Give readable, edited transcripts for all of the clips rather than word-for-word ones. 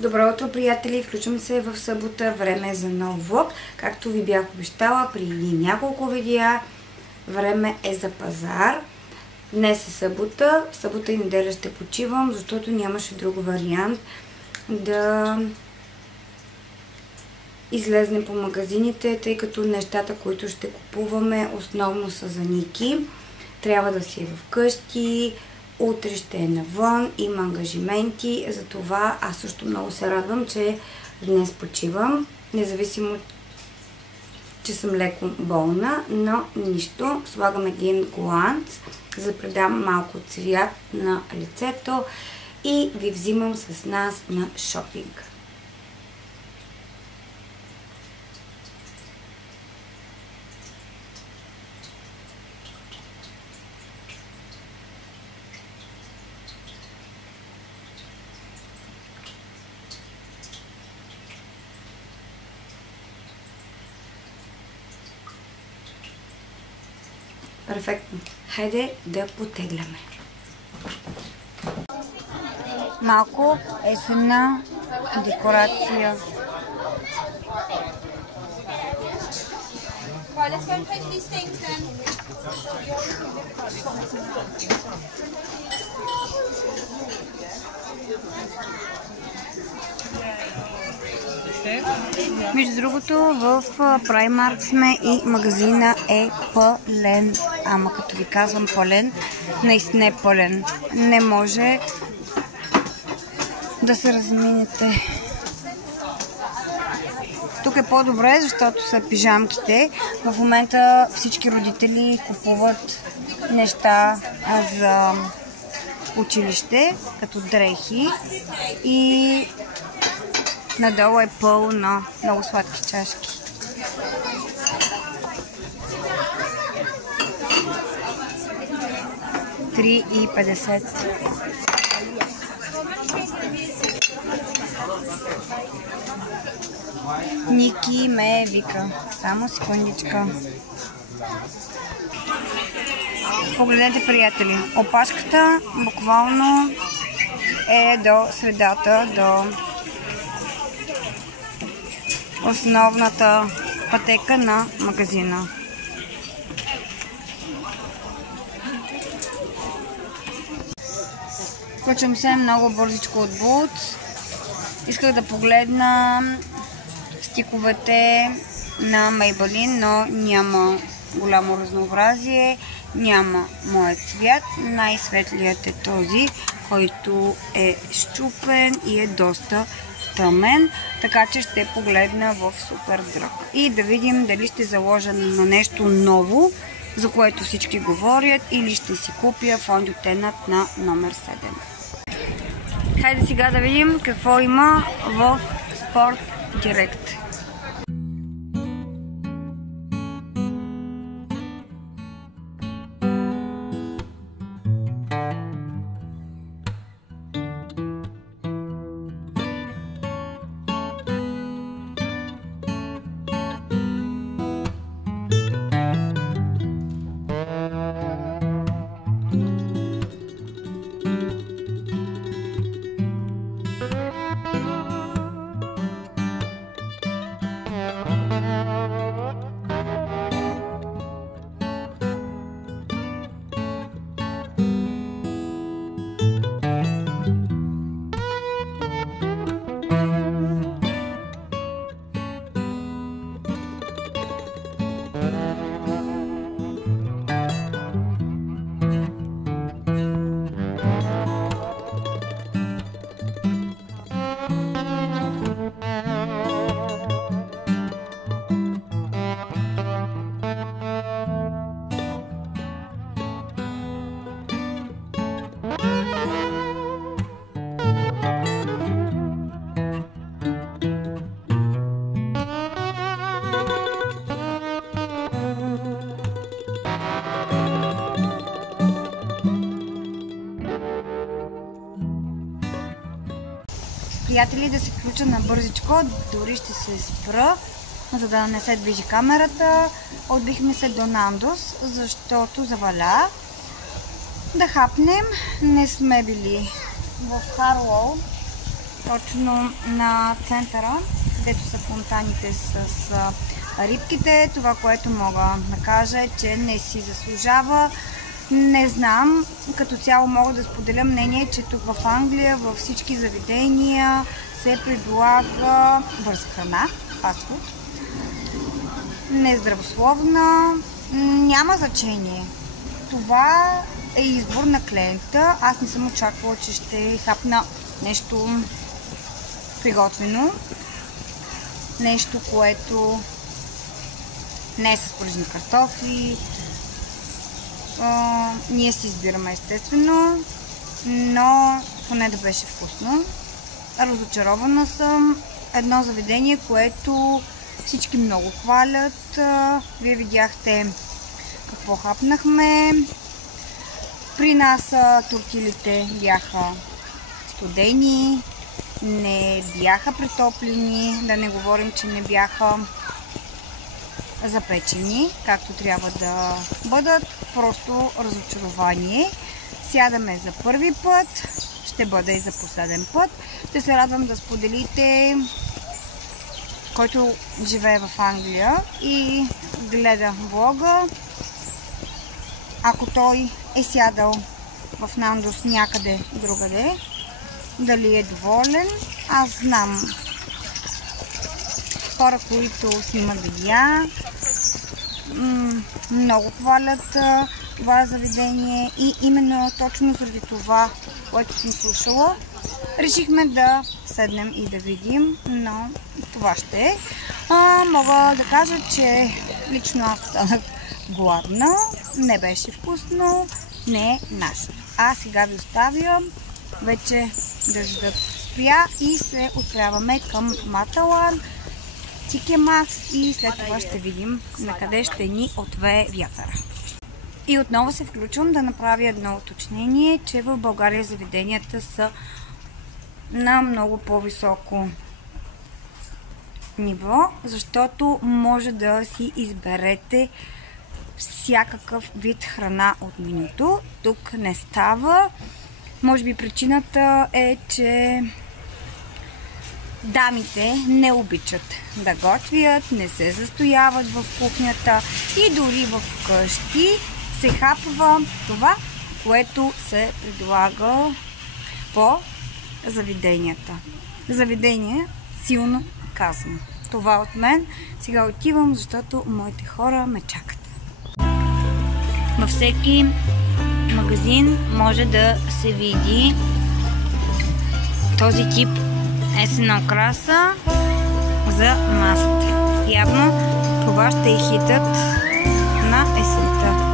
Добро утро, приятели! Включвам се в събота. Време е за нов влог. Както ви бях обещала преди няколко видеа, време е за пазар. Днес е събота. Събота и неделя ще почивам, защото нямаше друг вариант да излезнем по магазините, тъй като нещата, които ще купуваме, основно са за Ники. Трябва да си е вкъщи. Утре ще е навън, има ангажименти, затова аз също много се радвам, че днес почивам, независимо, че съм леко болна, но нищо. Слагам един гланц, за да предам малко цвят на лицето и ви взимам с нас на шопинг. Перфектно. Хайде да потегляме. Малко есенна декорация. Между другото, в Primark сме и магазина е пълен. Ама като ви казвам пълен, наистина е пълен. Не може да се разминете. Тук е по-добре, защото са пижамките. В момента всички родители купуват неща за училище, като дрехи, и надолу е пълно, много сладки чашки. $3,50. Ники ме вика. Само секундичка. Погледнете, приятели. Опашката буквално е до средата, до основната пътека на магазина. Включвам се много бързичко от Boots. Исках да погледна стиковете на Maybelline, но няма голямо разнообразие, няма моят цвят. Най-светлият е този, който е счупен и е доста тъмен, така че ще погледна в Супер Дръг и да видим дали ще заложа на нещо ново, за което всички говорят, или ще си купя фондютенът на номер 7. Хайде сега да видим какво има в Спорт Директ. Приятели, да се включа на бързичко, дори ще се спра, за да не се движи камерата. Отбихме се до Нандос, защото заваля. Да хапнем. Не сме били в Харлоу точно на центъра, където са фонтаните с рибките. Това, което мога да кажа е, че не си заслужава. Не знам, като цяло мога да споделя мнение, че тук в Англия във всички заведения се предлага бърза храна, фастфуд. Нездравословна, няма значение. Това е избор на клиента. Аз не съм очаквала, че ще хапна нещо приготвено. Нещо, което не е с пържени картофи. Ние си избираме естествено, но поне да беше вкусно. Разочарована съм. Едно заведение, което всички много хвалят. Вие видяхте какво хапнахме. При нас тортилите бяха студени, не бяха притоплени, да не говорим, че не бяха запечени, както трябва да бъдат. Просто разочарование. Сядаме за първи път, ще бъде и за последен път. Ще се радвам да споделите, който живее в Англия и гледа влога, ако той е сядал в Нандос някъде другаде, дали е доволен. Аз знам хора, които снимат видеа, много хвалят това заведение и именно точно заради това, което съм слушала, решихме да седнем и да видим, но това ще е. Мога да кажа, че лично аз останах гладна, не беше вкусно, не е нашето. А сега ви оставям вече да ждат спря и се отправяме към Маталан, TK Maxx и след това ще видим на къде ще ни отвее вятъра. И отново се включвам да направя едно уточнение, че в България заведенията са на много по-високо ниво, защото може да си изберете всякакъв вид храна от менюто. Тук не става. Може би причината е, че дамите не обичат да готвят, не се застояват в кухнята и дори в къщи се хапва това, което се предлага по заведенията. Заведение силно казано. Това от мен. Сега отивам, защото моите хора ме чакат. Във всеки магазин може да се види този тип есенна украса за масата. Явно това ще е хитът на есента.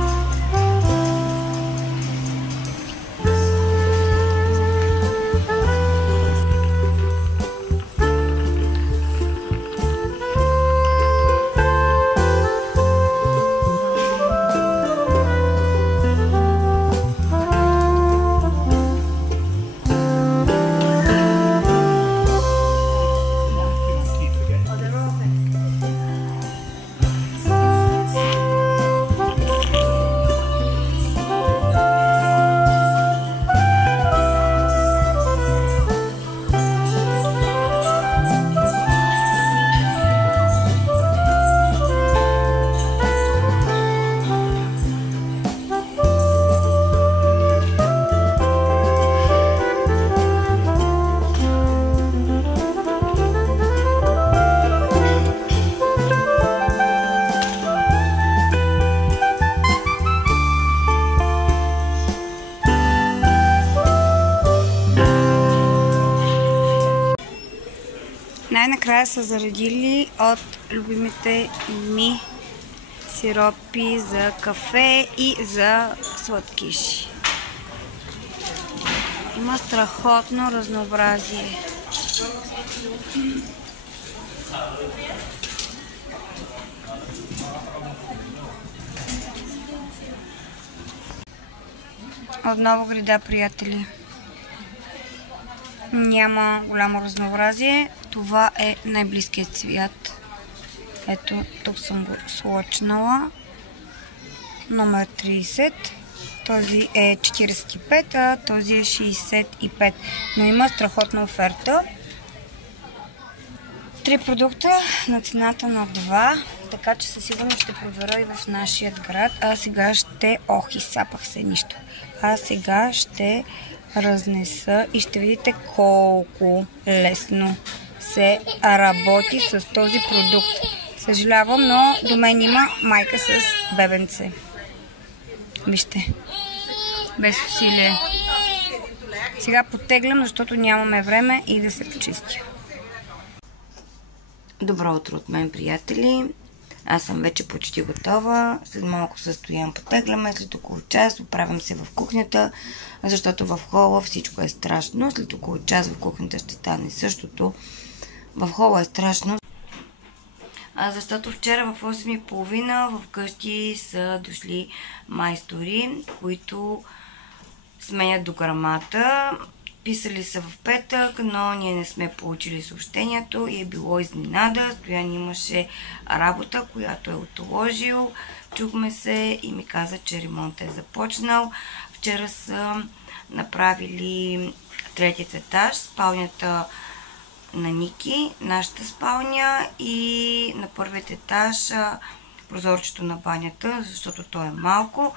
Най-накрая са заредили от любимите ми сиропи за кафе и за сладкиши. Има страхотно разнообразие. Отново града, приятели. Няма голямо разнообразие. Това е най-близкият цвят. Ето, тук съм го слочнала. Номер 30. Този е 45, а този е 65. Но има страхотна оферта. 3 продукта на цената на 2, така че със сигурност ще проверя и в нашия град. А сега ще... Ох, изсапах се нищо. А сега ще разнеса и ще видите колко лесно се работи с този продукт. Съжалявам, но до мен има майка с бебенце. Вижте. Без усилие. Сега потеглям, защото нямаме време и да се почистя. Добро утро от мен, приятели. Аз съм вече почти готова. След малко състоям потегляме. След около час оправям се в кухнята, защото в хола всичко е страшно. След около час в кухнята ще стане същото. В хола е страшно, защото вчера в 8:30 вкъщи са дошли майстори, които сменят дограмата. Писали са в петък, но ние не сме получили съобщението и е било изненада. Стоян имаше работа, която е отложил. Чухме се и ми каза, че ремонт е започнал. Вчера са направили 3-ти етаж, спалнята на Ники, нашата спалня, и на 1-ти етаж прозорчето на банята, защото то е малко.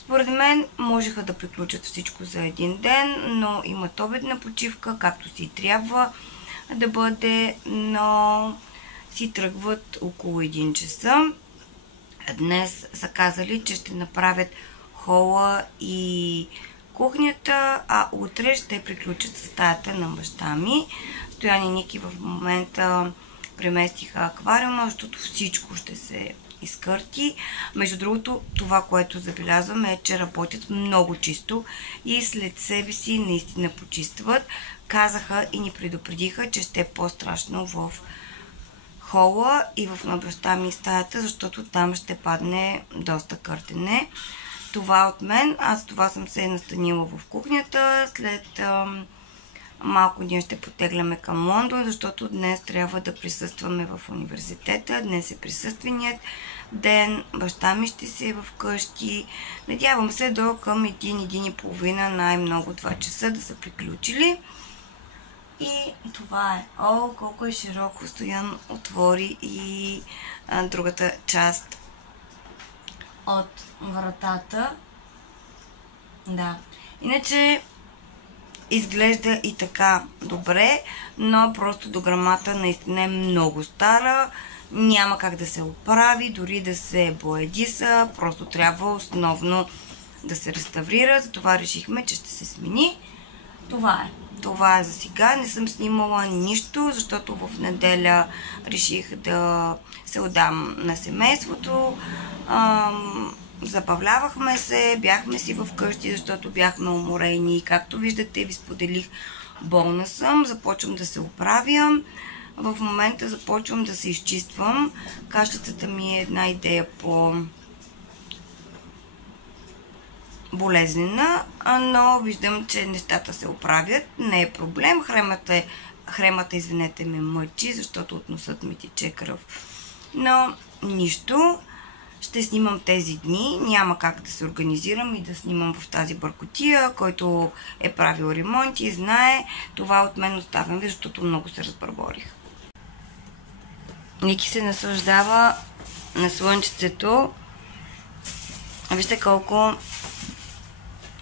Според мен можеха да приключат всичко за един ден, но имат обедна почивка, както си трябва да бъде, но си тръгват около 1 часа. Днес са казали, че ще направят хола и кухнята, а утре ще приключат с стаята на баща ми. Стоян и Ники в момента преместиха аквариума, защото всичко ще се изкърти. Между другото, това, което забелязваме, е, че работят много чисто и след себе си наистина почистват. Казаха и ни предупредиха, че ще е по-страшно в хола и в на баща ми стаята, защото там ще падне доста къртене. Това от мен. Аз това съм се настанила в кухнята. След малко ние ще потегляме към Лондон, защото днес трябва да присъстваме в университета. Днес е присъственият ден. Баща ми ще се е вкъщи. Надявам се до към 1-1:30, най-много 2 часа да са приключили. И това е. О, колко е широко. Стоян отвори и другата част от вратата. Да. Иначе изглежда и така добре, но просто дограмата наистина е много стара. Няма как да се оправи, дори да се боядиса. Просто трябва основно да се реставрира. Затова решихме, че ще се смени. Това е. Това е за сега. Не съм снимала нищо, защото в неделя реших да се отдам на семейството. Забавлявахме се, бяхме си вкъщи, защото бяхме уморени. Както виждате, ви споделих, болна съм. Започвам да се оправям. В момента започвам да се изчиствам. Кашицата ми е една идея по болезнена, но виждам, че нещата се оправят. Не е проблем. Хремата, извинете, ме мъчи, защото от носът ми тече кръв. Но нищо. Ще снимам тези дни. Няма как да се организирам и да снимам в тази бъркотия, който е правил ремонт и знае. Това от мен оставям, защото много се разбърборих. Ники се наслаждава на слънчето. Вижте колко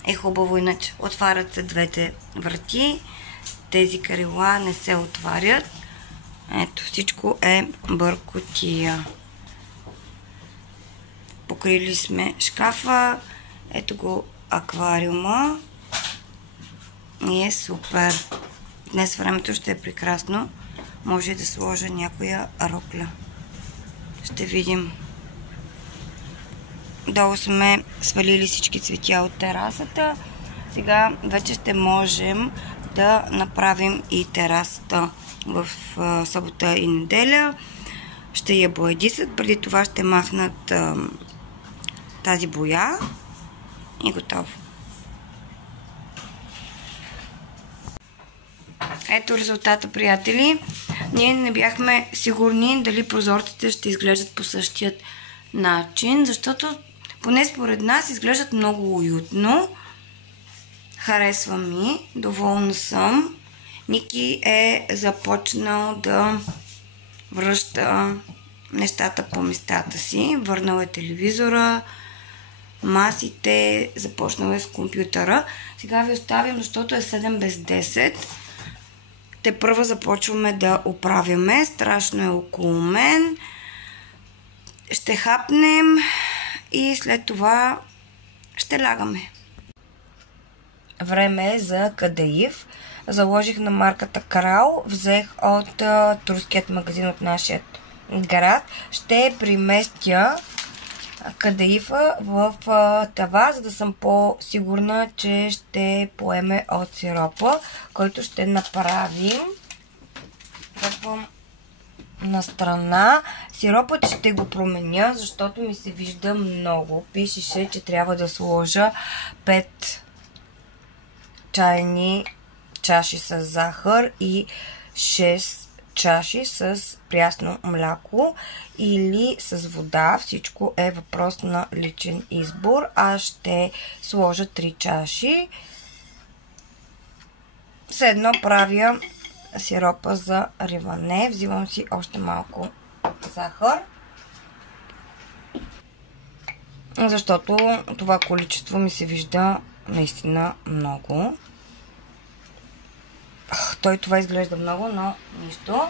е хубаво иначе. Отварят се двете врати. Тези карила не се отварят. Ето, всичко е бъркотия. Покрили сме шкафа. Ето го аквариума. И е супер. Днес времето ще е прекрасно. Може да сложа някоя рокля. Ще видим. Долу сме свалили всички цветя от терасата. Сега вече ще можем да направим и терасата в събота и неделя. Ще я боядисат. Преди това ще махнат тази боя и готово. Ето резултата, приятели. Ние не бяхме сигурни дали прозорците ще изглеждат по същият начин, защото поне според нас изглеждат много уютно. Харесва ми, доволна съм. Ники е започнал да връща нещата по местата си. Върнал е телевизора, масите, започнал е с компютъра. Сега ви оставям, защото е 7 без 10. Те първо започваме да оправяме. Страшно е около мен. Ще хапнем и след това ще лягаме. Време е за кадаив. Заложих на марката Крал. Взех от турският магазин от нашия град. Ще приместя кадаифа в тава, за да съм по-сигурна, че ще поеме от сиропа, който ще направим. Тръгвам на страна. Сиропът ще го променя, защото ми се вижда много. Пишеше, че трябва да сложа 5 чайни чаши с захар и 6 чаши с прясно мляко или с вода. Всичко е въпрос на личен избор. Аз ще сложа 3 чаши. Все едно правя сиропа за реване. Взимам си още малко захар, защото това количество ми се вижда наистина много. Това изглежда много, но нищо.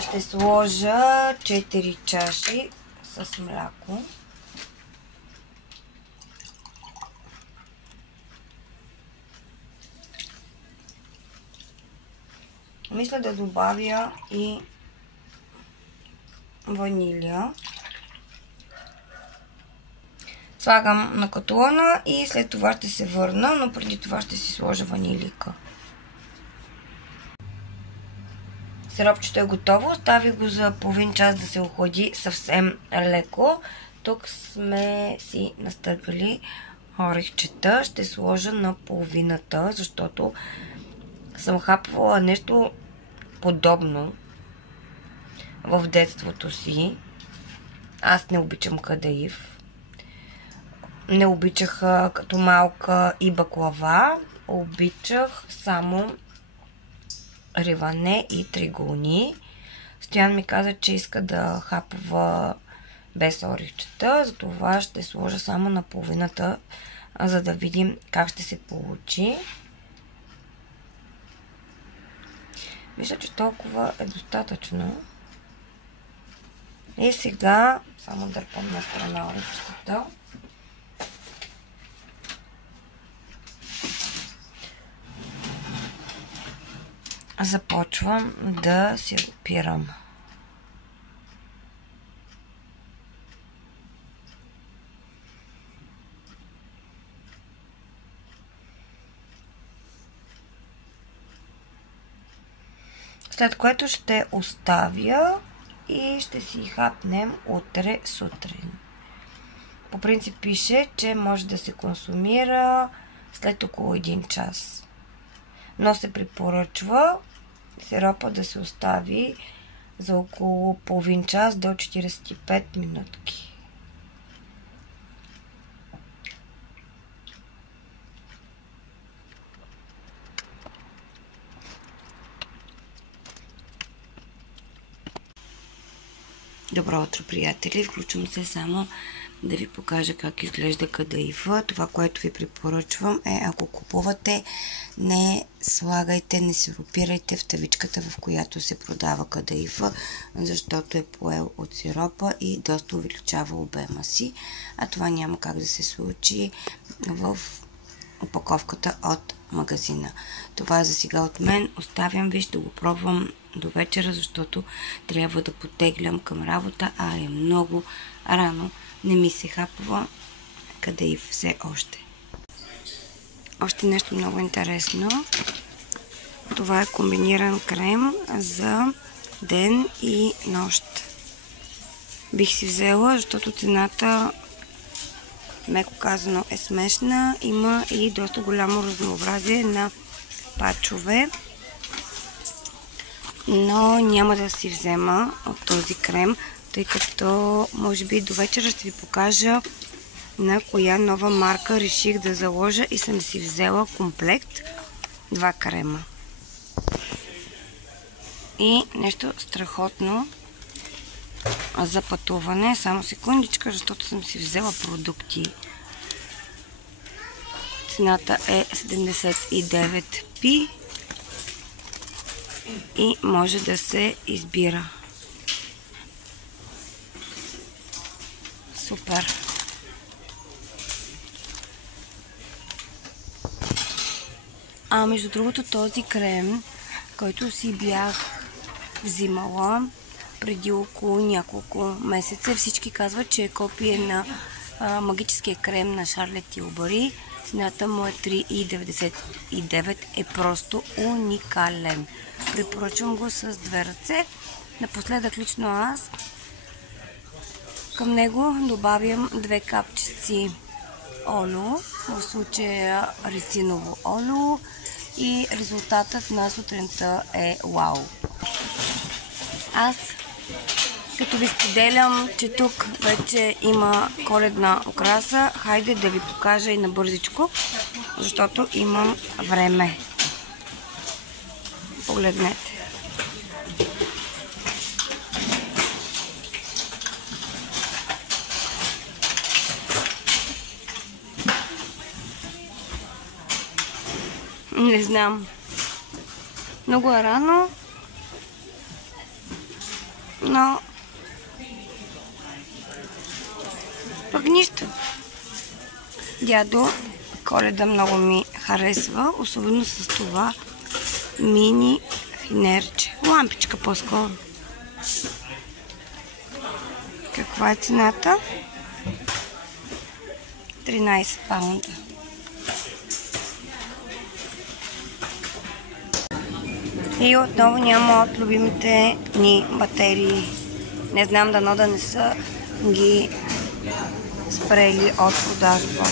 Ще сложа 4 чаши с мляко. Мисля да добавя и ванилия. Слагам на котлона и след това ще се върна, но преди това ще си сложа ванилика. Сиропчето е готово. Остави го за половин час да се охлади съвсем леко. Тук сме си настъргали орехчета. Ще сложа на половината, защото съм хапвала нещо подобно в детството си. Аз не обичам кадаив. Не обичах като малка и баклава. Обичах само реване и тригулни. Стоян ми каза, че иска да хапва без орехчета. Затова ще сложа само на половината, за да видим как ще се получи. Мисля, че толкова е достатъчно. И сега само дърпам на страна орехчетата. Започвам да сиропирам. След което ще оставя и ще си хапнем утре сутрин. По принцип пише, че може да се консумира след около 1 час. Но се препоръчва сиропа да се остави за около половин час до 45 минутки. Добро утро, приятели! Включвам се само да ви покажа как изглежда кадаифа. Това, което ви препоръчвам е, ако купувате, не слагайте, не сиропирайте в тавичката, в която се продава кадаифа, защото е поел от сиропа и доста увеличава обема си. А това няма как да се случи в опаковката от магазина. Това е за сега от мен. Оставям ви, ще го пробвам до вечера, защото трябва да потеглям към работа, а е много рано. Не ми се хапва кадаиф все още. Още нещо много интересно. Това е комбиниран крем за ден и нощ. Бих си взела, защото цената, меко казано, е смешна. Има и доста голямо разнообразие на пачове. Но няма да си взема от този крем, тъй като може би до вечера ще ви покажа на коя нова марка реших да заложа и съм си взела комплект 2 крема. И нещо страхотно за пътуване. Само секундичка, защото съм си взела продукти. Цената е 79p и може да се избира. Супер! Между другото, този крем, който си бях взимала преди около няколко месеца, всички казват, че е копие на магическия крем на Шарлот Тилбъри. Цената му е 3,99. Е просто уникален. Препоръчвам го с 2 ръце. Напоследък лично аз към него добавям 2 капчици олио, в случая рициново олио, и резултатът на сутринта е вау. Аз като ви споделям, че тук вече има коледна украса, хайде да ви покажа и набързичко, защото имам време. Погледнете. Не знам. Много е рано, но пък нищо. Дядо Коледа много ми харесва, особено с това мини финерче. Лампичка по-скоро. Каква е цената? 13 паунда. И отново няма от любимите ни батерии. Не знам, дано да не са ги спрели от продажба.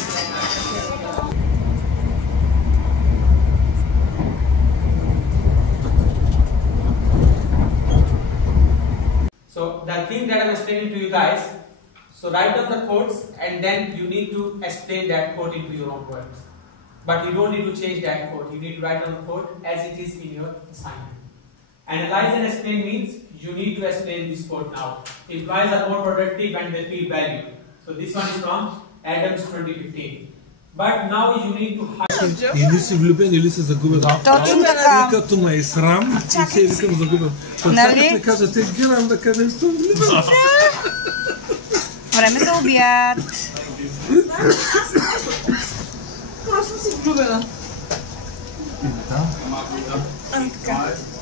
So the thing that I'm explaining to you guys, so write down the quotes and then you need to explain that quote into your own words. But you don't need to change that quote. You need to write down the quote as it is in your assignment. Analyze and explain means you need to explain this quote now. Employees are more productive when they feel valued. So this one is from Adams 2015. But now you need to hire. Или си влюбен, или се загубен. Точно така. Като ме е срам, и се викам загубен. Нали? Ми кажа, те гирам да къде съм влюбен. Време за обяд. Просто си влюбена.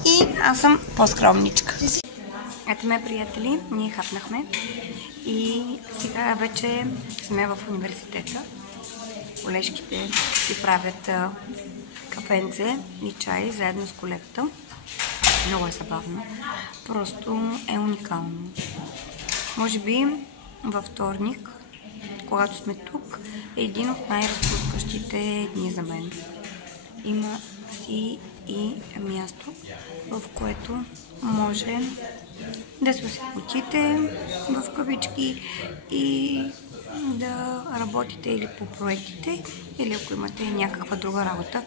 И аз съм по-скромничка. Ето ме, приятели, ние хапнахме и сега вече сме в университета. Колежките си правят кафенце и чай заедно с колегата. Много е забавно. Просто е уникално. Може би във вторник, когато сме тук, е един от най-разпускащите дни за мен. Има си и място, в което може да се освободите в кавички и да работите или по проектите, или ако имате някаква друга работа.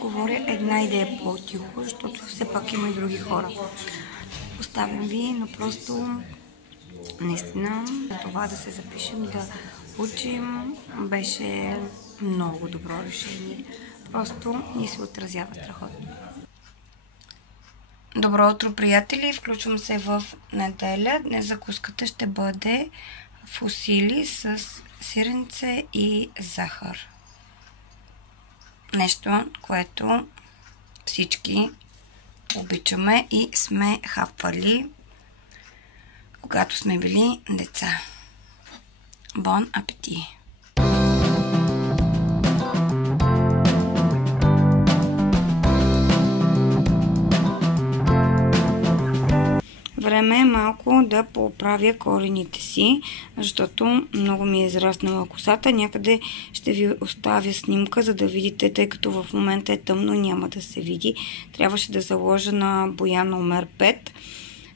Говоря една идея по-тихо, защото все пак има и други хора. Оставям ви, но просто наистина това да се запишем, да учим, беше много добро решение. Просто ни се отразява страхотно. Добро утро, приятели! Включвам се в неделя. Днес закуската ще бъде фусили с сиренце и захар. Нещо, което всички обичаме и сме хапвали, когато сме били деца. Бон апети! Време е малко да поправя корените си, защото много ми е израснала косата. Някъде ще ви оставя снимка, за да видите, тъй като в момента е тъмно, няма да се види. Трябваше да заложа на боя номер 5.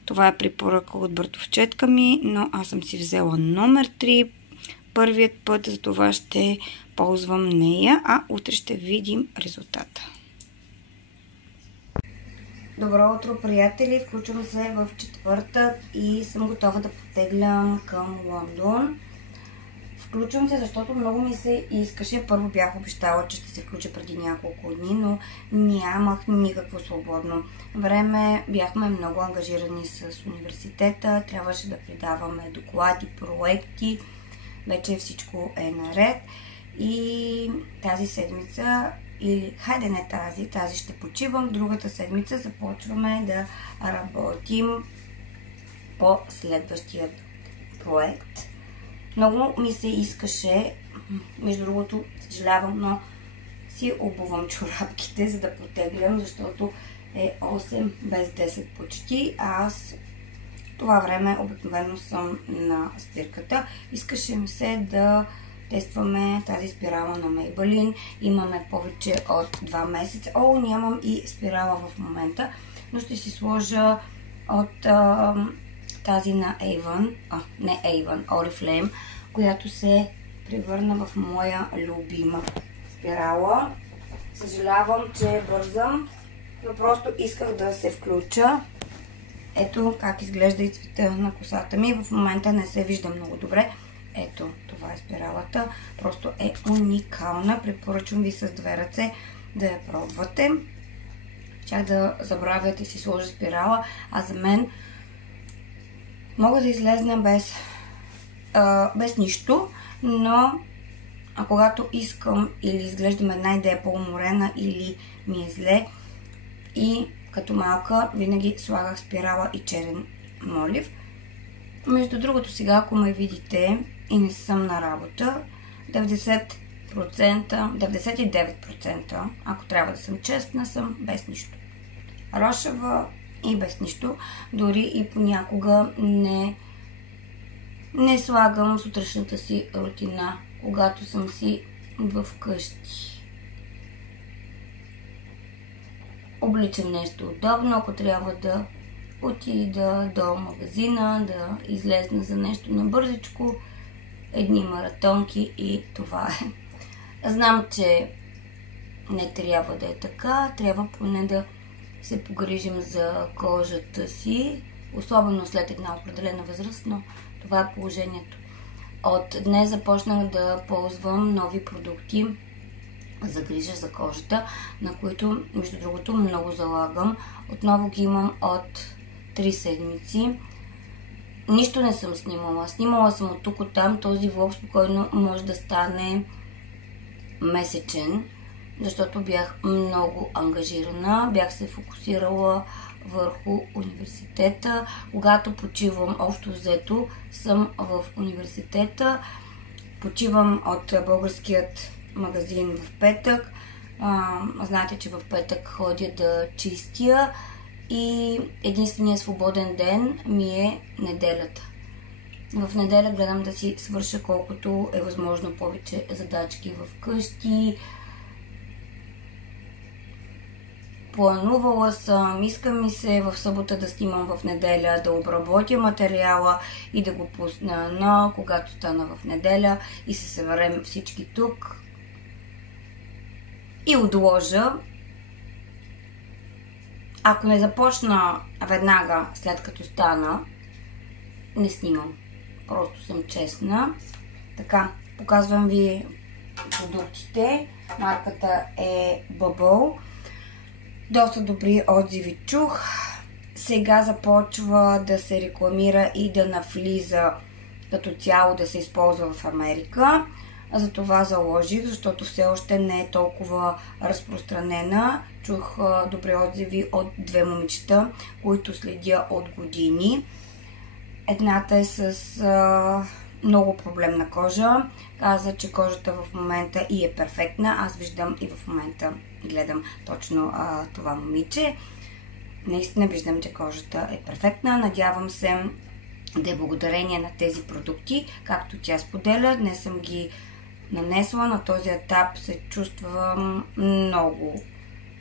Това е препоръка от братовчетка ми, но аз съм си взела номер 3. Първият път, за това ще ползвам нея, а утре ще видим резултата. Добро утро, приятели! Включвам се в четвъртък и съм готова да потеглям към Лондон. Включвам се, защото много ми се искаше. Първо бях обещала, че ще се включа преди няколко дни, но нямах никакво свободно време. Бяхме много ангажирани с университета, трябваше да предаваме доклади, проекти. Вече всичко е наред. И тази седмица, или хайде не тази ще почивам, другата седмица започваме да работим по следващия проект. Много ми се искаше, между другото, съжалявам, но си обувам чорапките, за да потеглям, защото е 8 без 10 почти, а аз това време обикновено съм на спирката. Искаше ми се да тестваме тази спирала на Maybelline. Имаме повече от 2 месеца. Нямам и спирала в момента, но ще си сложа от тази на Avon, Oriflame, която се превърна в моя любима спирала. Съжалявам, че бързам, но просто исках да се включа. Ето как изглежда и цвета на косата ми. В момента не се вижда много добре. Ето, това е спиралата. Просто е уникална. Препоръчвам ви с 2 ръце да я пробвате. Чак да забравяте си сложа спирала, а за мен мога да излезна без нищо, но когато искам или изглеждам една идея по-уморена или ми е зле, и като малка винаги слагах спирала и черен молив. Между другото, сега ако ме видите и не съм на работа, 99%, ако трябва да съм честна, съм без нищо. Рошава и без нищо. Дори и понякога не слагам сутрешната си рутина, когато съм си вкъщи. Обличам нещо удобно, ако трябва да отида до магазина, да излезна за нещо набързичко, едни маратонки и това е. Знам, че не трябва да е така, трябва поне да се погрижим за кожата си, особено след една определена възраст, но това е положението. От днес започнах да ползвам нови продукти за грижа за кожата, на които, между другото, много залагам. Отново ги имам от 3 седмици. Нищо не съм снимала. Снимала съм от тук, от там. Този влог спокойно може да стане месечен, защото бях много ангажирана. Бях се фокусирала върху университета. Когато почивам, общо взето, съм в университета. Почивам от българският магазин в петък. Знаете, че в петък ходя да чистя и единственият свободен ден ми е неделята. В неделя гледам да си свърша колкото е възможно повече задачки в къщи. Планувала съм, иска ми се в събота да снимам, в неделя да обработя материала и да го пусна, но когато стана в неделя и се съберем всички тук и отложа, ако не започна веднага след като стана, не снимам. Просто съм честна. Така, показвам ви продуктите. Марката е Bubble. Доста добри отзиви чух. Сега започва да се рекламира и да навлиза като цяло, да се използва в Америка. За това заложих, защото все още не е толкова разпространена. Чух добри отзиви от 2 момичета, които следя от години. Едната е с много проблемна кожа. Каза, че кожата в момента и е перфектна. Аз виждам и в момента гледам точно това момиче. Наистина виждам, че кожата е перфектна. Надявам се да е благодарение на тези продукти, както тя споделя. Днес съм ги нанесла. На този етап се чувствам много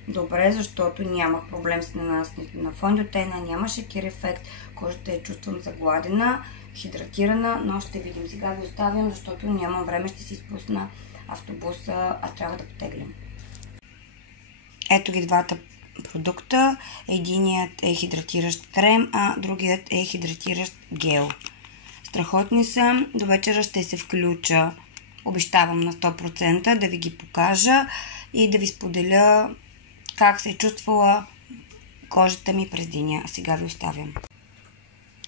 добре, защото нямах проблем с нанасянето на фондиотена, нямаше кир ефект, кожата я чувствам загладена, хидратирана, но ще видим. Сега ви оставям, защото нямам време, ще си изпусна автобуса, а трябва да потеглям. Ето ги двата продукта. Единият е хидратиращ крем, а другият е хидратиращ гел. Страхотни са. До вечера ще се включа, обещавам на 100%, да ви ги покажа и да ви споделя как се е чувствала кожата ми през деня. А сега ви оставям.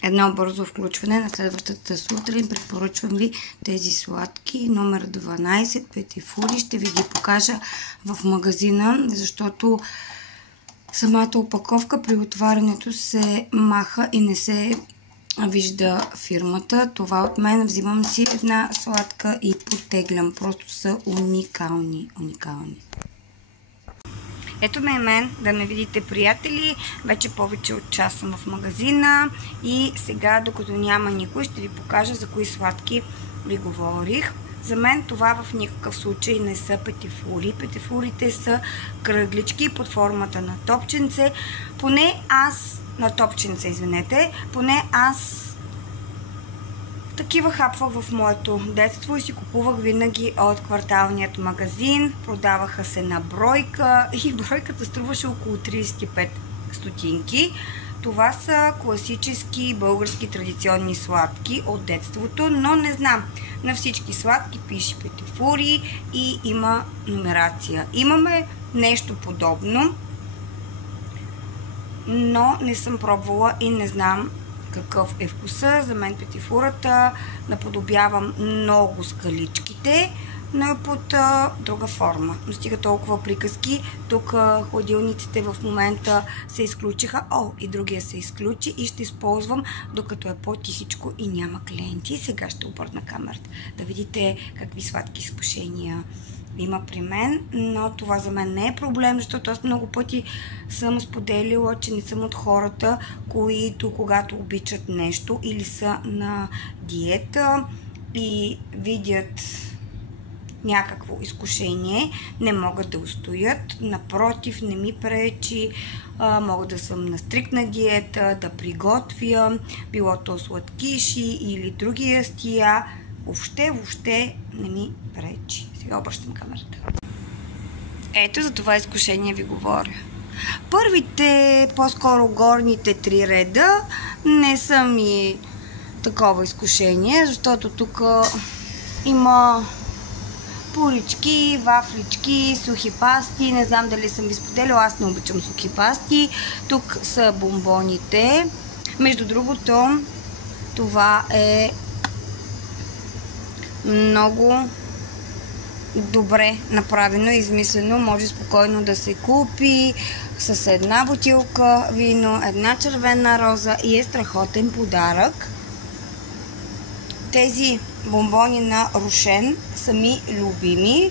Едно бързо включване на следващата сутрин. Препоръчвам ви тези сладки. Номер 12, петифури. Ще ви ги покажа в магазина, защото самата опаковка при отварянето се маха и не се вижда фирмата. Това от мен. Взимам си една сладка и потеглям. Просто са уникални. Ето ме мен, да ме видите, приятели. Вече повече от час съм в магазина и сега, докато няма никой, ще ви покажа за кои сладки ви говорих. За мен това в никакъв случай не са петифури. Петифурите са кръглички под формата на топченце. Поне аз такива хапвах в моето детство и си купувах винаги от кварталният магазин. Продаваха се на бройка и бройката струваше около 35 стотинки. Това са класически български традиционни сладки от детството, но не знам. На всички сладки пише петифури и има нумерация. Имаме нещо подобно, но не съм пробвала и не знам какъв е вкуса. За мен петифурата наподобява много скаличките, но е под друга форма. Но стига толкова приказки. Тук хладилниците в момента се изключиха. И другия се изключи и ще използвам докато е по-тихичко и няма клиенти. Сега ще обърна камерата да видите какви сладки изкушения има при мен, но това за мен не е проблем, защото аз много пъти съм споделила, че не съм от хората, които когато обичат нещо или са на диета и видят някакво изкушение, не могат да устоят. Напротив, не ми пречи. Мога да съм на стриктна диета, да приготвя, било то сладкиши или други ястия. Въобще не ми пречи. Сега обръщам камерата. Ето за това изкушение ви говоря. Първите, по-скоро горните 3 реда не са ми такова изкушение, защото тук има пурички, вафлички, сухи пасти. Не знам дали съм ви споделила, аз не обичам сухи пасти. Тук са бомбоните. Между другото, това е много добре направено и измислено. Може спокойно да се купи с една бутилка вино, една червена роза и е страхотен подарък. Тези бомбони на Рошен са ми любими.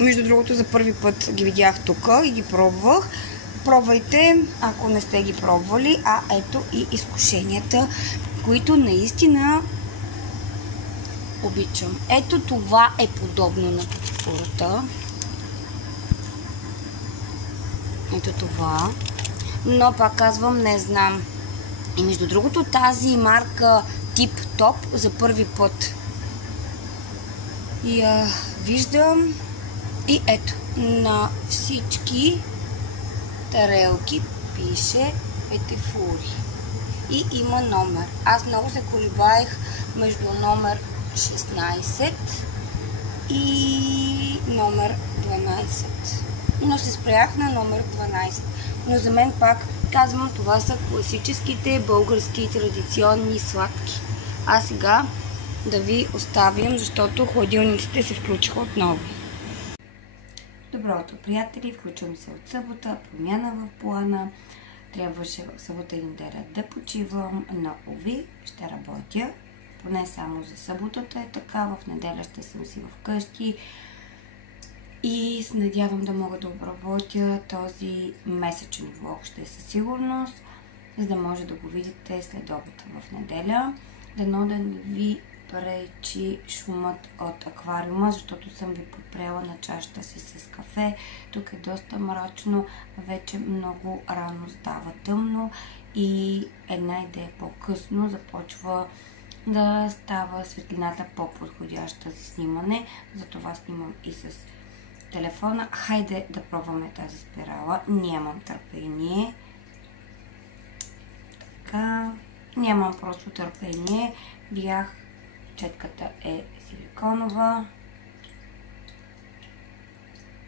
Между другото, за първи път ги видях тук и ги пробвах. Пробвайте, ако не сте ги пробвали. Ето и изкушенията, които наистина обичам. Ето това е подобно на петифурата. Ето това. Но пак казвам, не знам. И между другото, тази марка Тип Топ за първи път я виждам. И ето, на всички тарелки пише петифури. И има номер. Аз много се колебаех между номер 16 и номер 12. Но се спрях на номер 12. Но за мен, пак казвам, това са класическите български традиционни сладки. А сега да ви оставям, защото хладилниците се включиха отново. Добро утро, приятели! Включвам се от събота, промяна в плана. Трябваше в събота и неделя да почивам, но уви, ще работя. Поне само за съботата е така, в неделя ще съм си вкъщи и се надявам да мога да обработя този месечен влог, ще е със сигурност, за да може да го видите след обеда в неделя. Дано да не ви пречи шумът от аквариума, защото съм ви подпрела на чашата си с кафе. Тук е доста мрачно, вече много рано става тъмно и една идея по-късно започва да става светлината по-подходяща за снимане. Затова снимам и с телефона. Хайде да пробваме тази спирала. Нямам търпение. Така. Нямам просто търпение. Четката е силиконова.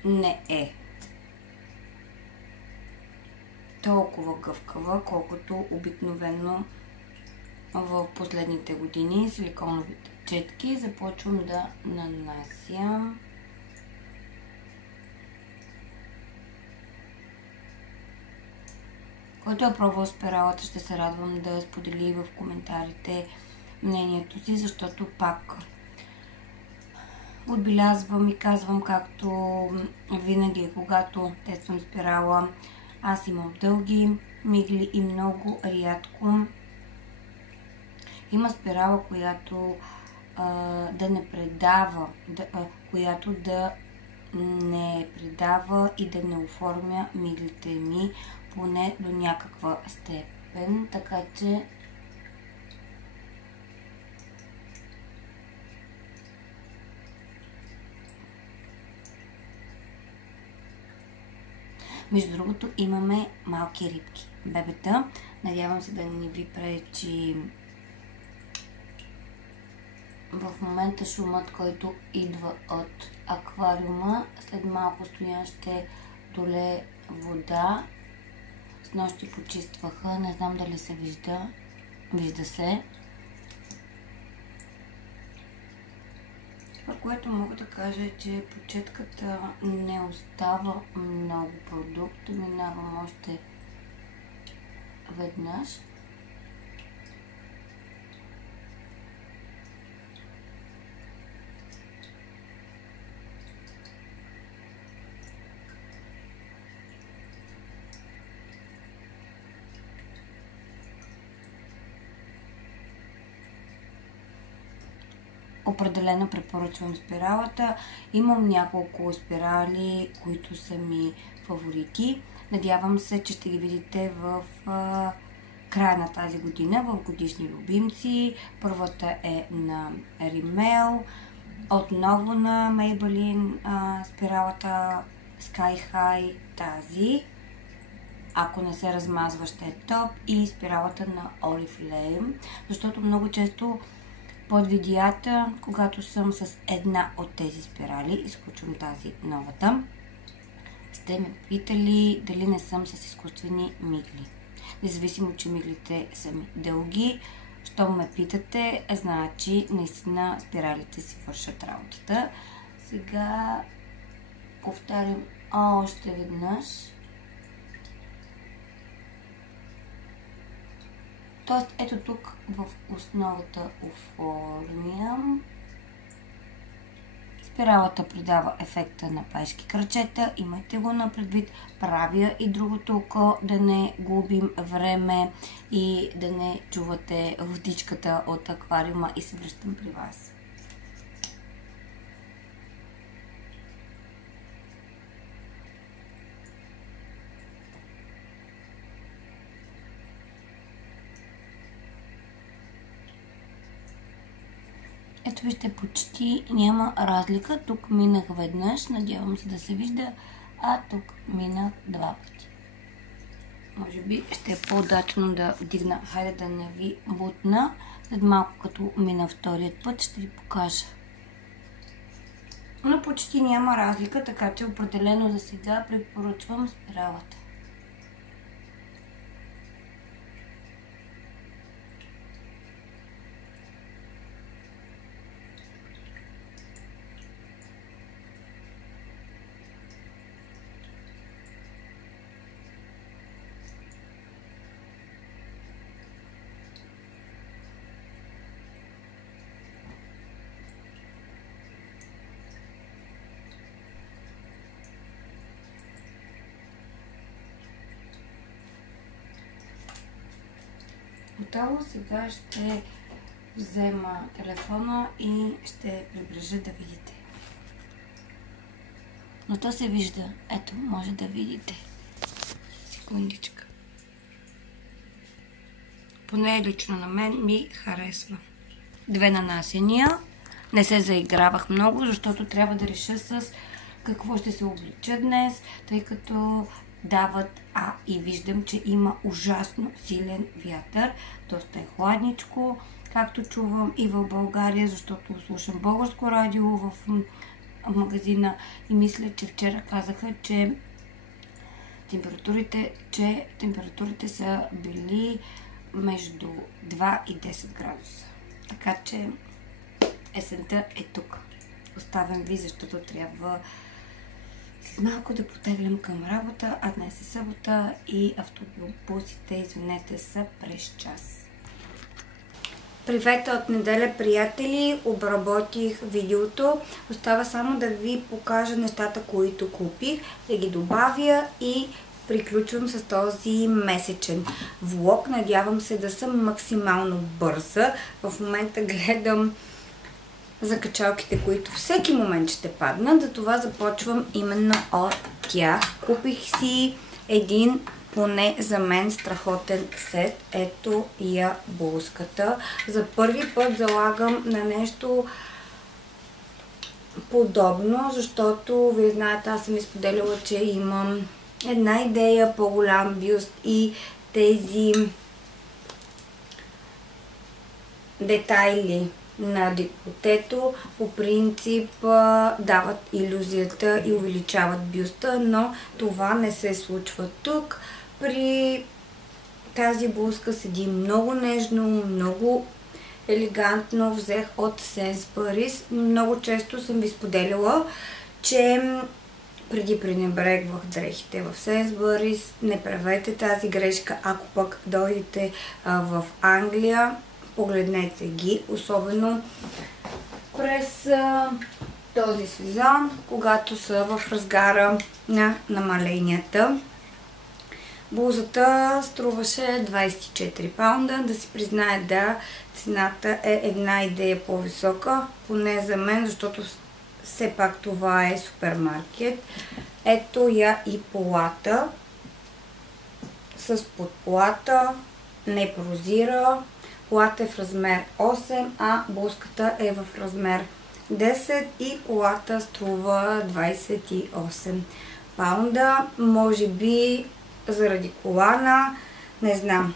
Не е толкова гъвкава, колкото обикновено в последните години силиконовите четки. Започвам да нанасям. Който е пробвал спиралата, ще се радвам да сподели в коментарите мнението си, защото пак отбелязвам и казвам, както винаги, когато тествам спирала, аз имам дълги мигли и много рядко има спирала, която да не предава, която да не предава и да не оформя миглите ми поне до някаква степен, така че между другото имаме малки рибки, бебета. Надявам се да не ви пречи в момента шумът, който идва от аквариума. След малко Стоян ще долее вода. Снощи почистваха, не знам дали се вижда. Вижда се. Това, което мога да кажа е, че по четката не остава много продукт. Минавам още веднъж. Определено препоръчвам спиралата. Имам няколко спирали, които са ми фаворити. Надявам се, че ще ги видите в края на тази година в годишни любимци. Първата е на Rimmel, отново на Maybelline спиралата Sky High, тази. Ако не се размазва, ще е топ, и спиралата на Oriflame, защото много често под видеята, когато съм с една от тези спирали, изключвам тази новата, сте ме питали дали не съм с изкуствени мигли. Независимо, че миглите са ми дълги, щом ме питате, значи наистина спиралите си вършат работата. Сега повтарям още веднъж. Тоест, ето тук в основата оформям. Спиралата придава ефекта на пешки крачета. Имайте го на предвид. Правя и другото око, да не губим време и да не чувате водичката от аквариума, и се връщам при вас. Ето вижте, почти няма разлика. Тук минах веднъж, надявам се да се вижда, а тук минах два пъти. Може би ще е по-удачно да вдигна. Хайде да не ви бутна. След малко, като мина вторият път, ще ви покажа. Но почти няма разлика, така че определено за сега препоръчвам спиралата. Готово. Сега ще взема телефона и ще приближа да видите. Но то се вижда. Ето, може да видите. Секундичка. Поне лично на мен ми харесва. 2 нанасяния. Не се заигравах много, защото трябва да реша с какво ще се облича днес, тъй като дават, и виждам, че има ужасно силен вятър, доста е хладничко, както чувам и в България, защото слушам българско радио в магазина и мисля, че вчера казаха, че температурите са били между 2 и 10 градуса. Така че есента е тук. Оставям ви, защото трябва след малко да потеглям към работа, а днес е събота и автобусите, извинете, са през час. Привет от неделя, приятели! Обработих видеото. Остава само да ви покажа нещата, които купих, да ги добавя и приключвам с този месечен влог. Надявам се да съм максимално бърза. В момента гледам закачалките, които всеки момент ще паднат. Затова започвам именно от тях. Купих си един, поне за мен, страхотен сет. Ето я блузката. За първи път залагам на нещо подобно, защото вие знаете, аз съм изподелила, че имам една идея, по-голям бюст и тези детайли на деколтето по принцип дават илюзията и увеличават бюста, но това не се случва тук. При тази блузка седи много нежно, много елегантно. Взех от Sainsbury's. Много често съм ви споделяла, че преди пренебрегвах дрехите в Sainsbury's. Не правете тази грешка, ако пък дойдете в Англия. Погледнете ги, особено през този сезон, когато са в разгара на намаленията. Блузата струваше 24 паунда. Да си призная, да, цената е една идея по-висока, поне за мен, защото все пак това е супермаркет. Ето я и полата. С подполата не прозира. Полата е в размер 8, а блузката е в размер 10 и полата струва 28 паунда. Може би заради колана, не знам.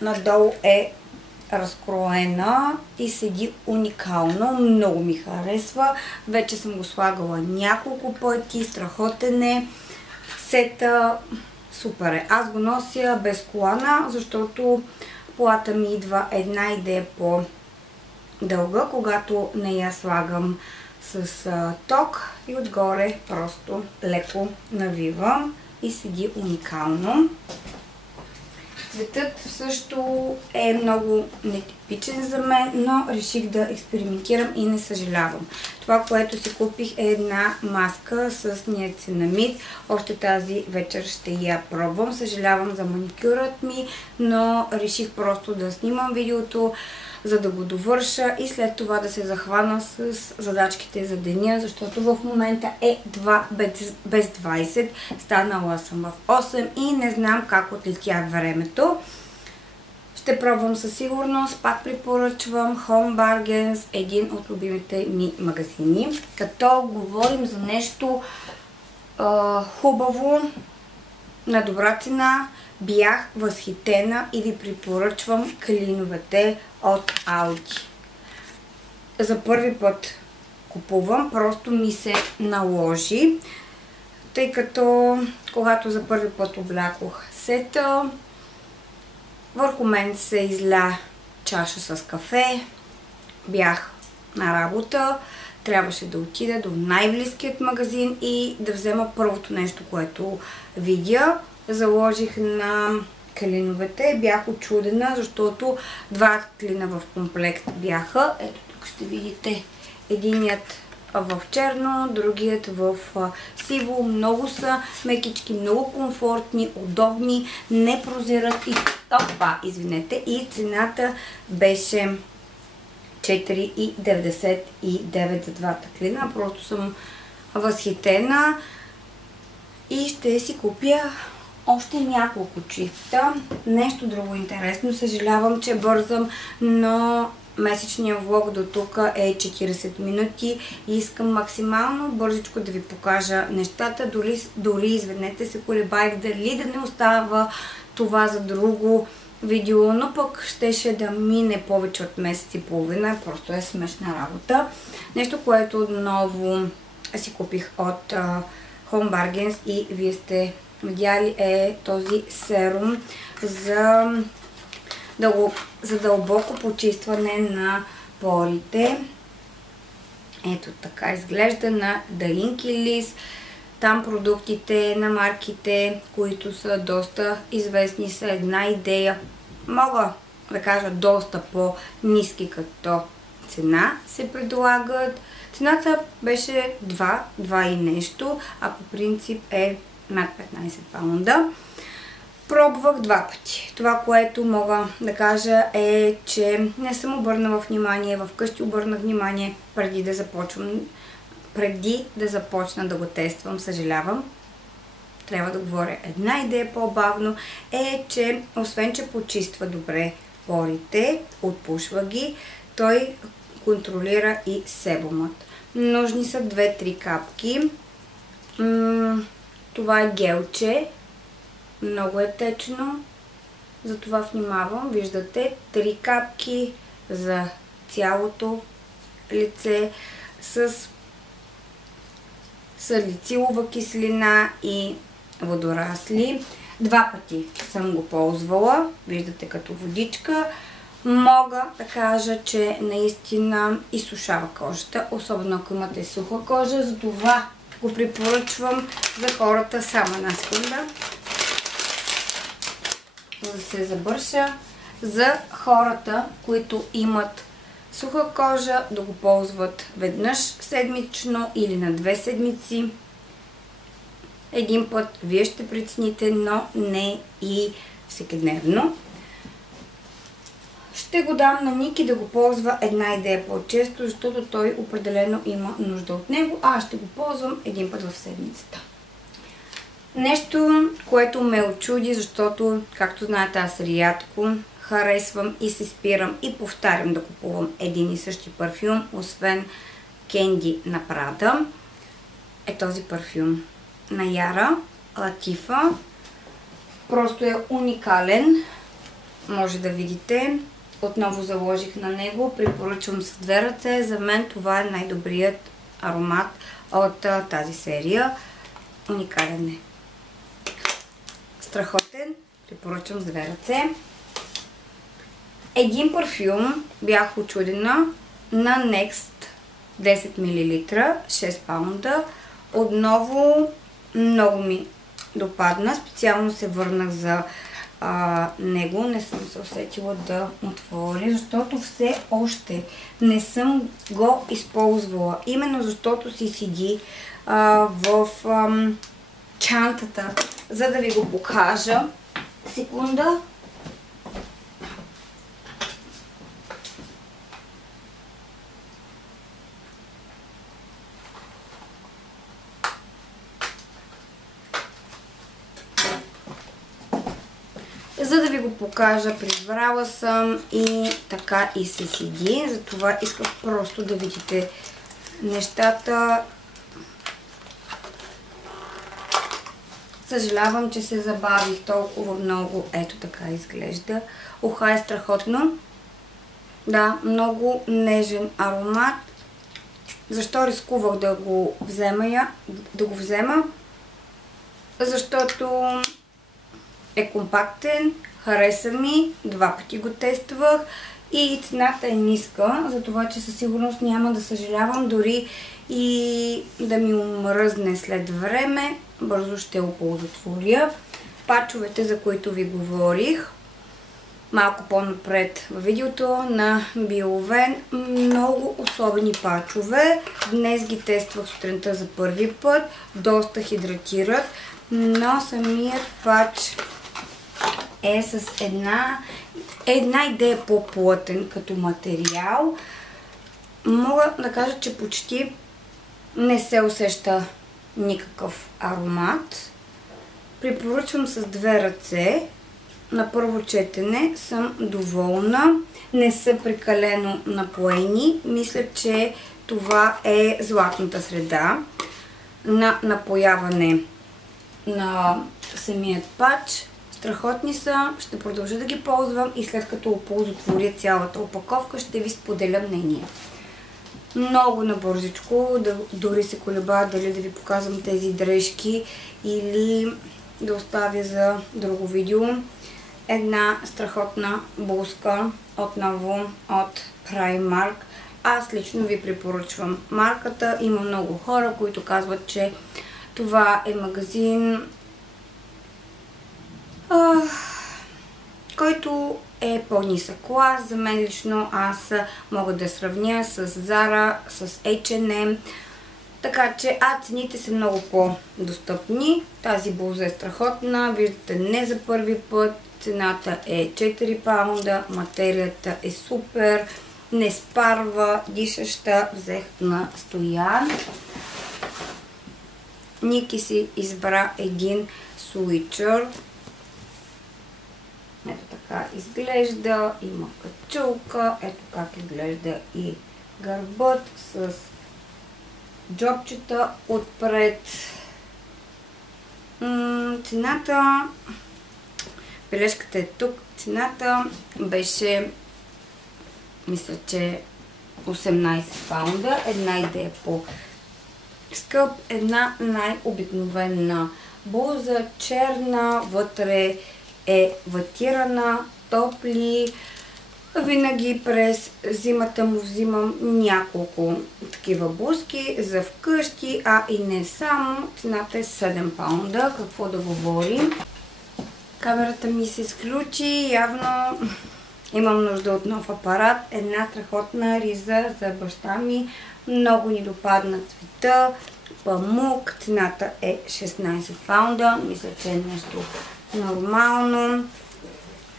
Надолу е разкроена и седи уникално. Много ми харесва. Вече съм го слагала няколко пъти. Страхотен е. Сета супер е. Аз го нося без колана, защото полата ми идва една идея по-дълга, когато не я слагам с ток и отгоре просто леко навивам и седи уникално. Цветът също е много нетипичен за мен, но реших да експериментирам и не съжалявам. Това, което си купих, е една маска с ниацинамид. Още тази вечер ще я пробвам. Съжалявам за маникюрът ми, но реших просто да снимам видеото, за да го довърша и след това да се захвана с задачките за деня, защото в момента е 2 без 20. Станала съм в 8 и не знам как отлетя времето. Ще пробвам със сигурност. Пак препоръчвам Home Bargains, един от любимите ми магазини. Като говорим за нещо хубаво, на добра цена, бях възхитена и ви препоръчвам клиновете от Audi. За първи път купувам, просто ми се наложи, тъй като когато за първи път облякох сета, върху мен се изля чаша с кафе, бях на работа, трябваше да отида до най-близкият магазин и да взема първото нещо, което видя. Заложих на клиновете. Бях учудена, защото 2 клина в комплект бяха. Ето тук ще видите единият в черно, другият в сиво. Много са мекички, много комфортни, удобни, не прозират и и цената беше 4,99 за двата клина. Просто съм възхитена и ще си купя още няколко чифта. Нещо друго интересно. Съжалявам, че бързам, но месечният влог до тук е 40 минути и искам максимално бързичко да ви покажа нещата. Дори извинете се, колебаех дали да не остава това за друго видео, но пък щеше да мине повече от месец и половина. Просто е смешна работа. Нещо, което отново си купих от Home Bargains и вие сте видяли, е този серум за дълбоко почистване на порите. Ето така изглежда на Даринки Лис. Там продуктите на марките, които са доста известни, са една идея. Мога да кажа доста по-ниски като цена се предлагат. Цената беше 2 и нещо, а по принцип е над 15 паунда. Пробвах 2 пъти. Това, което мога да кажа е, че не съм обърнала внимание, вкъщи обърнах внимание преди да започна да го тествам, съжалявам. Трябва да говоря една идея по-бавно, е, че освен, че почиства добре порите, отпушва ги, той контролира и себумът. Нужни са 2-3 капки. Това е гелче. Много е течно. Затова внимавам. Виждате 3 капки за цялото лице с салицилова киселина и водорасли. 2 пъти съм го ползвала. Виждате като водичка. Мога да кажа, че наистина изсушава кожата, особено ако имате суха кожа. Затова го препоръчвам за хората. Само една секунда, за да се забърша. За хората, които имат суха кожа, да го ползват веднъж седмично или на 2 седмици. Един път вие ще прецените, но не и всекидневно. Ще го дам на Ники да го ползва една идея по-често, защото той определено има нужда от него, а аз ще го ползвам един път в седмицата. Нещо, което ме очуди, защото, както знаете, аз рядко харесвам и се спирам и повтарям да купувам един и същи парфюм, освен Candy на Prada, е този парфюм на Яра Латифа. Просто е уникален. Може да видите. Отново заложих на него. Препоръчвам с 2 ръце. За мен това е най-добрият аромат от тази серия. Уникален е. Страхотен. Препоръчвам с 2 ръце. Един парфюм бях очудена на Next 10 мл, 6 паунда. Отново много ми допадна. Специално се върнах за него. Не съм се усетила да отворя, защото все още не съм го използвала. Именно защото си седи в чантата, за да ви го покажа. Секунда. За да ви го покажа, прибрала съм и така и се седи. Затова исках просто да видите нещата. Съжалявам, че се забавих толкова много. Ето така изглежда. Уха е страхотно. Да, много нежен аромат. Защо рискувах да го взема? Защото е компактен, хареса ми, 2 пъти го тествах и цената е ниска, затова че със сигурност няма да съжалявам, дори и да ми омръзне след време, бързо ще оползотворя. Пачовете, за които ви говорих малко по-напред във видеото на Биовен, много особени пачове. Днес ги тествах сутринта за първи път, доста хидратират, но самият пач е с една идея по-плътен като материал. Мога да кажа, че почти не се усеща никакъв аромат. Препоръчвам с 2 ръце. на първо четене съм доволна. Не са прекалено напоени. Мисля, че това е златната среда на напояване на самият пач. Страхотни са, ще продължа да ги ползвам и след като оползотворя цялата опаковка, ще ви споделя мнение. Много набързичко, дори се колеба дали да ви показвам тези дрежки или да оставя за друго видео. Една страхотна блузка, отново от Primark. Аз лично ви препоръчвам марката. Има много хора, които казват, че това е магазин, който е по-нисък клас. За мен лично аз мога да сравня с Zara, с H&M. Така че, цените са много по-достъпни. Тази блуза е страхотна. Виждате, не за първи път. Цената е 4 паунда. Материята е супер. Не спарва, дишаща. Взех на Стоян. Ники си избра един свичър. Ето така изглежда. Има качулка. Ето как изглежда и гърбът с джобчета отпред. Цената, бележката е тук, цената беше, мисля, че 18 паунда. Една идея по скъп, една най-обикновена блуза, черна, вътре е ватирана, топли. Винаги през зимата му взимам няколко такива блузки за вкъщи, и не само. Цената е 7 паунда. Какво да говорим? Камерата ми се изключи. Явно имам нужда от нов апарат. Една страхотна риза за баща ми. Много ни допадна цвета. Памук. Цената е 16 паунда. Мисля, че е нещо нормално.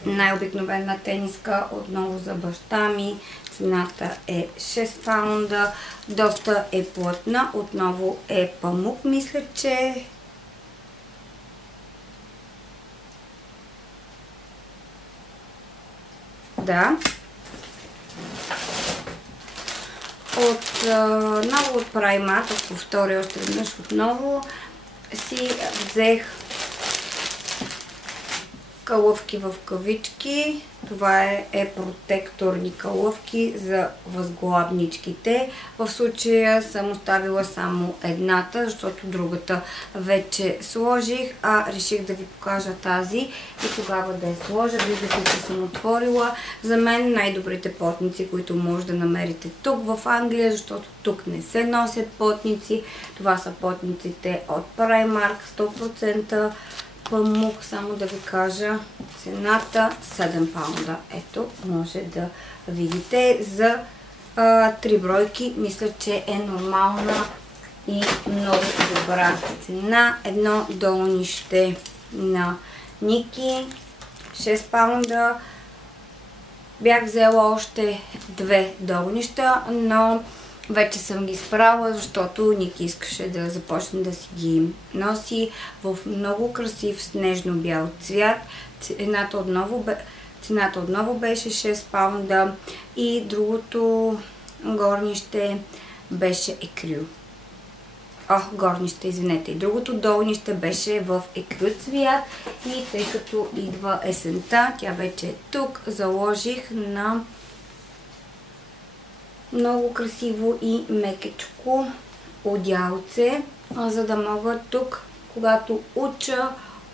Най-обикновена тениска, отново за баща ми. Цената е 6 паунда. Доста е плътна. Отново е памук, мисля, че. Да. Отново от Primark, ако повторя още веднъж отново, си взех калъвки в кавички. Това е протекторни калъвки за възглавничките. В случая съм оставила само едната, защото другата вече сложих, реших да ви покажа тази и тогава да я сложа. Виждате, че съм отворила. За мен най-добрите потници, които може да намерите тук в Англия, защото тук не се носят потници. Това са потниците от Primark, 100% памук, само да ви кажа цената 7 паунда. Ето, може да видите за 3 бройки. Мисля, че е нормална и много добра цена. Едно долнище на Ники 6 паунда. Бях взела още 2 долнища, но вече съм ги спрала, защото Ники искаше да започне да си ги носи в много красив снежно-бял цвят. Цената отново беше 6 паунда и другото горнище беше екрю. Горнище, извинете. И другото долнище беше в екрю цвят и тъй като идва есента, тя вече е тук, заложих на много красиво и мекичко одялце, за да мога тук, когато уча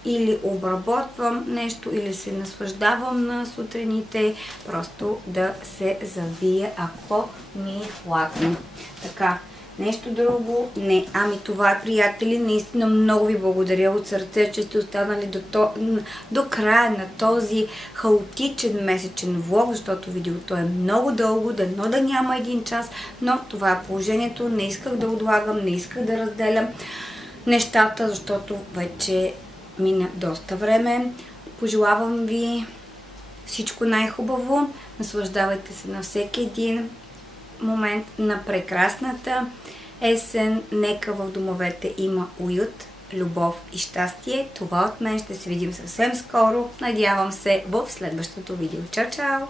или обработвам нещо, или се наслаждавам на сутрените, просто да се завия, ако ми е хладно. Така, нещо друго? Не. Това е, приятели. Наистина много ви благодаря от сърце, че сте останали до края на този хаотичен месечен влог, защото видеото е много дълго, дано да няма 1 час, но това е положението. Не исках да отлагам, не исках да разделям нещата, защото вече мина доста време. Пожелавам ви всичко най-хубаво. Наслаждавайте се на всеки един момент на прекрасната есен. Нека в домовете има уют любов и щастие. Това от мен. Ще се видим съвсем скоро. Надявам се в следващото видео. Чао, чао!